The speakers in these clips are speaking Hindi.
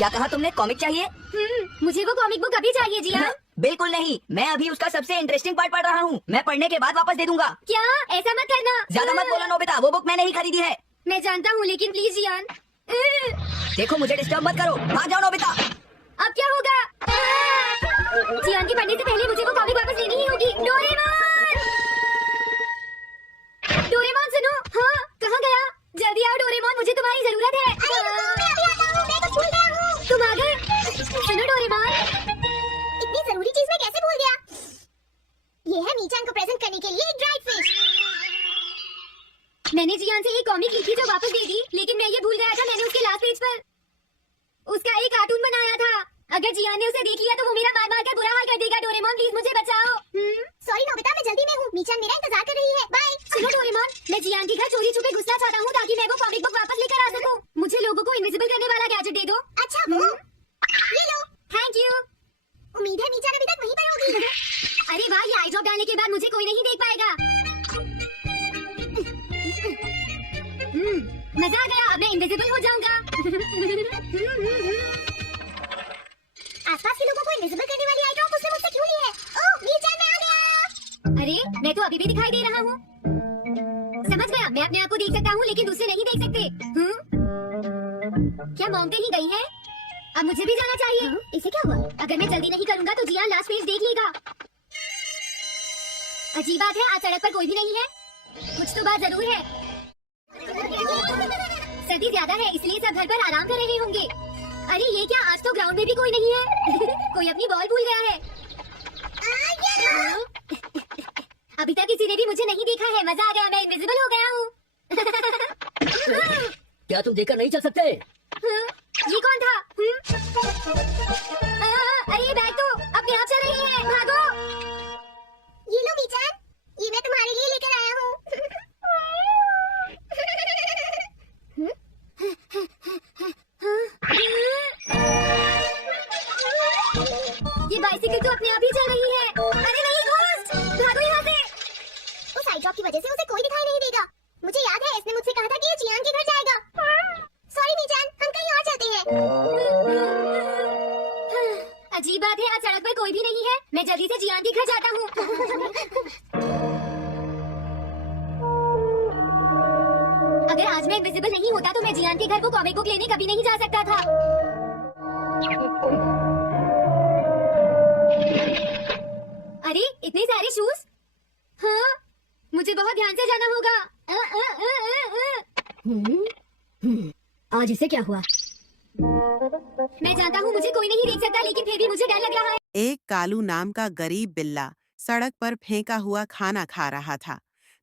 क्या कहा तुमने? कॉमिक चाहिए? मुझे वो कॉमिक बुक अभी चाहिए जियान। बिल्कुल नहीं, मैं अभी उसका सबसे इंटरेस्टिंग पार्ट पढ़ रहा हूँ। मैं पढ़ने के बाद वापस दे दूंगा। क्या? ऐसा मत करना। ज्यादा मत बोलो नोबिता, वो बुक मैंने ही खरीदी है। मैं जानता हूँ लेकिन प्लीज जियान। देखो मुझे डिस्टर्ब मत करो, भाग जाओ नोबिता। अब क्या होगा? जियान के पढ़ने से पहले मुझे वो कॉमिक वापस लेनी ही होगी। डोरेमोन! डोरेमोन सुनो। हाँ, कहाँ गया? जल्दी आओ डोरेमोन, मुझे तुम्हारी जरूरत है। तुम आ गए? सुनो डोरेमोन, इतनी जरूरी चीज मैं कैसे भूल गया? ये है मीचान को प्रेजेंट करने के लिए एक ड्राइड फिश। मैंने जियान से एक कॉमिक लिखी जो वापस दे दी, लेकिन मैं ये भूल गया था मैंने उसके लास्ट पेज पर उसका एक कार्टून बनाया था। अगर जियान ने उसे देख लिया तो वो मेरा मार मार कर बुरा हाल कर देगा। डोरेमोन प्लीज मुझे बचाओ। सॉरी नोबिता, मैं जल्दी में हूँ। मीचान मेरा इंतजार कर रही है। बाय। सुनो डोरेमोन, मैं जियान के घर चोरी छुपे घुसना चाहता हूँ ताकि मैं वो कॉमिक बुक वापस लेकर आ सकूँ। मुझे लोगों को इनविजिबल करने वाला गैजेट दे दो। अच्छा वो ये लो। Thank you. उम्मीद है मीचान अभी तक वहीं पर होगी। अरे वाह, ये आई ड्रॉप डालने के बाद मुझे कोई नहीं देख पाएगा। मजा आ गया, अब मैं इनविजिबल हो जाऊंगा। आसपास के लोगों को इनविजिबल करने वाली आई ड्रॉप उसने मुझसे क्यों ली है? ओह मीचान मैं आ गया। अरे मैं तो अभी भी दिखाई दे रहा हूँ। समझ गया, मैं अपने आप को देख सकता हूँ लेकिन दूसरे नहीं देख सकते। क्या मॉम कहीं गई है? अब मुझे भी जाना चाहिए। इसे क्या हुआ? अगर मैं जल्दी नहीं करूंगा तो जियान लास्ट पेज देख लेगा। अजीब बात है, आज सड़क पर कोई भी नहीं है। कुछ तो बात जरूर है। सर्दी ज्यादा है इसलिए सब घर पर आराम कर रहे होंगे। अरे ये क्या, आज तो ग्राउंड में भी कोई नहीं है। कोई अपनी बॉल भूल गया है। अभी तक किसी ने भी मुझे नहीं देखा है। मजा आ गया, मैं इनविजिबल हो गया हूँ। क्या तुम देखकर नहीं चल सकते? ये कौन था? अरे बैग तो अपने आप चल रही है। भागो। ये लो मीचान, ये मैं तुम्हारे लिए लेकर आया हूँ। ये बाइसिकल तो अपने आप ही चल रही है। अरे नहीं घोस्ट, भागो यहाँ से। उस आई ड्रॉप की वजह से उसे कोई दिखाई नहीं देगा। मुझे याद है इसने मुझसे कहा था कि ये जियान के घर जाएगा। सॉरी मीचान, हम कहीं और चलते हैं। अजीब बात है, आज सड़क पर कोई भी नहीं है। मैं जल्दी से जियान के घर जाता हूँ। अगर आज मैं इनविजिबल नहीं होता तो मैं जियान के घर वो कॉमिक बुक लेने कभी नहीं जा सकता था। अरे इतने सारे शूज। हाँ, मुझे बहुत ध्यान से जाना होगा। आज इसे क्या हुआ? मैं जानता हूँ मुझे कोई नहीं देख सकता, लेकिन फिर भी मुझे डर लग रहा है। एक कालू नाम का गरीब बिल्ला सड़क पर फेंका हुआ खाना खा रहा था।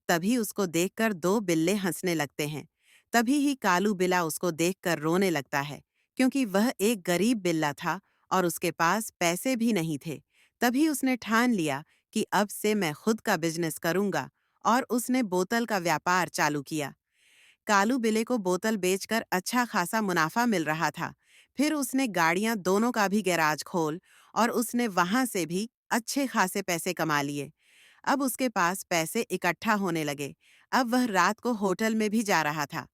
तभी उसको देखकर दो बिल्ले हंसने लगते हैं। तभी ही कालू बिल्ला उसको देखकर रोने लगता है, क्योंकि वह एक गरीब बिल्ला था और उसके पास पैसे भी नहीं थे। तभी उसने ठान लिया कि अब से मैं खुद का बिजनेस करूंगा और उसने बोतल का व्यापार चालू किया। कालू बिल्ले को बोतल बेचकर अच्छा खासा मुनाफा मिल रहा था। फिर उसने गाड़ियां दोनों का भी गैराज खोल और उसने वहां से भी अच्छे खासे पैसे कमा लिए। अब उसके पास पैसे इकट्ठा होने लगे। अब वह रात को होटल में भी जा रहा था।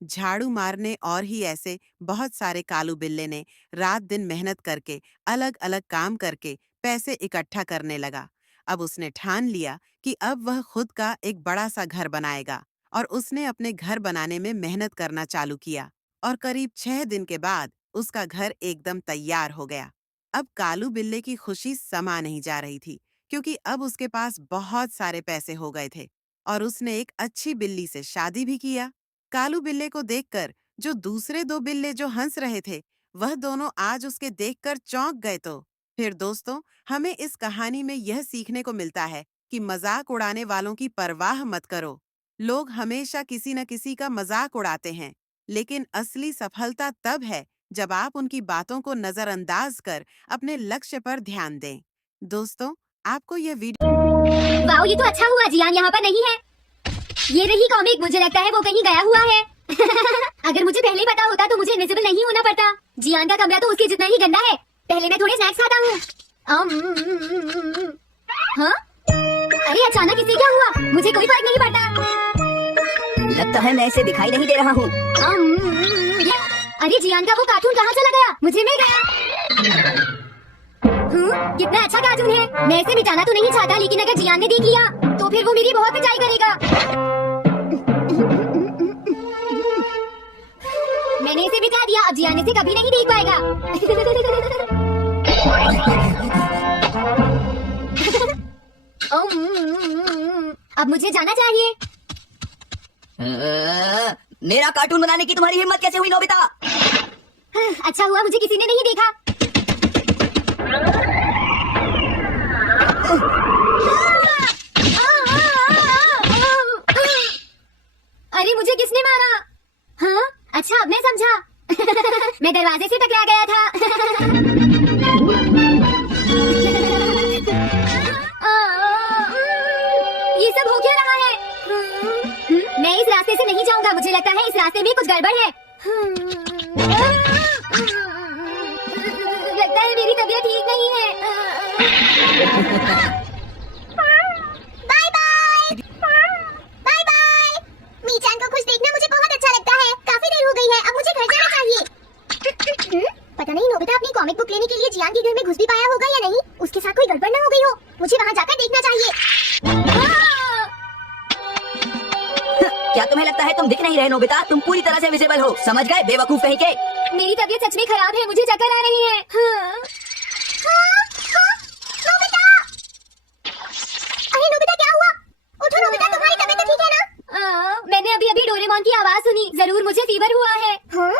झाड़ू मारने और ही ऐसे बहुत सारे कालू बिल्ले ने रात दिन मेहनत करके अलग अलग काम करके पैसे इकट्ठा करने लगा। अब उसने ठान लिया कि अब वह खुद का एक बड़ा सा घर बनाएगा और उसने अपने घर बनाने में मेहनत करना चालू किया और करीब 6 दिन के बाद उसका घर एकदम तैयार हो गया। अब कालू बिल्ले की खुशी समा नहीं जा रही थी, क्योंकि अब उसके पास बहुत सारे पैसे हो गए थे और उसने एक अच्छी बिल्ली से शादी भी किया। कालू बिल्ले को देखकर जो दूसरे दो बिल्ले जो हंस रहे थे, वह दोनों आज उसके देखकर चौंक गए। तो फिर दोस्तों, हमें इस कहानी में यह सीखने को मिलता है कि मजाक उड़ाने वालों की परवाह मत करो। लोग हमेशा किसी न किसी का मजाक उड़ाते हैं, लेकिन असली सफलता तब है जब आप उनकी बातों को नजरअंदाज कर अपने लक्ष्य पर ध्यान दें। दोस्तों, आपको यह वीडियो वाओ, ये तो अच्छा हुआ जियान यहाँ पर नहीं है। ये रही कॉमिक, मुझे लगता है वो कहीं गया हुआ है। अगर मुझे पहले पता होता तो मुझे इनविजिबल नहीं होना पड़ता। जियान का कमरा तो उसके जितना ही गंदा है। पहले मैं थोड़े स्नैक्स खाता हूँ। हाँ? अरे अचानक इसे क्या हुआ? मुझे कोई फर्क नहीं पड़ता। लगता है मैं इसे दिखाई नहीं दे रहा हूँ। अरे जियान का वो कार्टून कहाँ चला गया? मुझे मिल गया। कितना अच्छा कार्टून है। मैं इसे मिटाना तो नहीं चाहता, लेकिन अगर जियान ने देख लिया तो फिर वो मेरी बहुत पिटाई करेगा। मैंने इसे मिटा दिया, अब जियान इसे कभी नहीं देख पाएगा। अब मुझे जाना चाहिए। मेरा कार्टून बनाने की तुम्हारी हिम्मत कैसे हुई नोबिता? अच्छा हुआ मुझे किसी ने नहीं देखा। अरे मुझे किसने मारा? हाँ अच्छा अब मैं समझा। मैं दरवाजे से टकरा गया था। ये सब हो क्या रहा है? मैं इस रास्ते से नहीं जाऊंगा, मुझे लगता है इस रास्ते में कुछ गड़बड़ है। लगता है मेरी तबीयत ठीक नहीं है। Bye bye bye bye. मीचान को खुश देखना मुझे बहुत अच्छा लगता है। काफी देर हो गई है, अब मुझे घर जाना चाहिए। पता नहीं नोबिता अपनी कॉमिक बुक लेने के लिए जियान के घर में घुस भी पाया होगा या नहीं। उसके साथ कोई गड़बड़ ना हो गई हो। मुझे वहाँ जाकर देखना चाहिए। क्या तुम्हें लगता है तुम दिख नहीं रहे नोबिता? तुम पूरी तरह से विजिबल हो, समझ गए बेवकूफ कहीं के। मेरी तबीयत सच में खराब है, मुझे चक्कर आ रही है। नोबिता! अरे नोबिता क्या हुआ? उठो नोबिता, तुम्हारी तबीयत तो ठीक है ना? मैंने अभी अभी डोरेमोन की आवाज सुनी, जरूर मुझे फीवर हुआ है। हाँ?